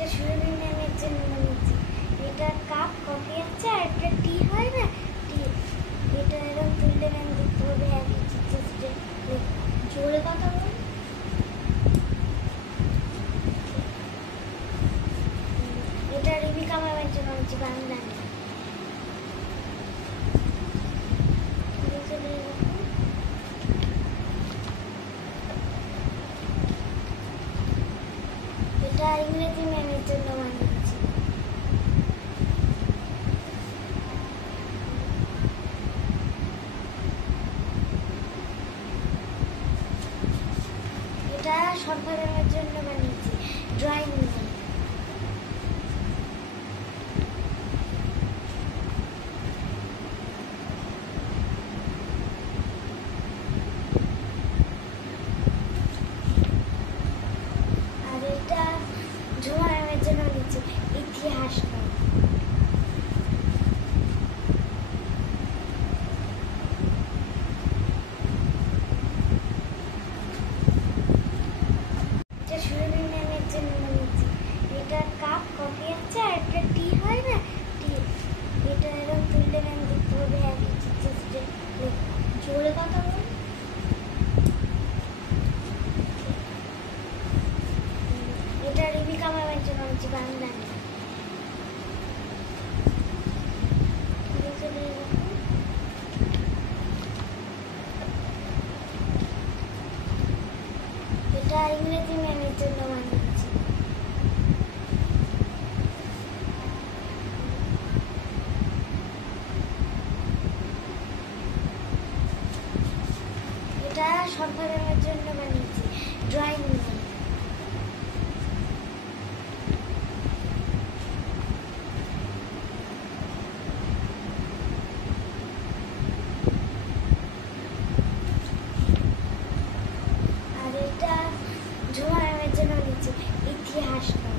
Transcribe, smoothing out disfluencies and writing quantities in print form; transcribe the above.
এটা সুরভি ম্যামের জন্য বানিয়েছি। এটা কাপ কফি আছে আর একটা টি হয় না, টি। এটা এরকম তুললে ম্যাম দেখতে হবে জোরে কথা বল। এটা রিমিকা ম্যামের জন্য বানিয়েছি, বাংলা নিয়ে। এটা ইংরেজি ম্যামের জন্য বানিয়েছি। এটা সরকার ম্যামের জন্য বানিয়েছি, ড্রয়িং ম্যাম। আর এটা ঝুমা ম্যামের জন্য বানিয়েছি, ইতিহাস ম্যাম। এটা সুরভি ম্যামের জন্য বানিয়েছি। এটা কাপ কফি আছে আর একটা টি হয় না, টি। এটা এরকম তুললে ম্যাম দেখতে হবে জোরে কথা বল। এটা রিমিকা ম্যামের জন্য বানিয়েছি, বাংলা নিয়ে। এটা ইংরেজি ম্যামের জন্য বানিয়েছি। এটা সরকার ম্যামের জন্য বানিয়েছি, ড্রয়িং ম্যাম। আর এটা ঝুমা ম্যামের জন্য বানিয়েছি, ইতিহাস ম্যাম।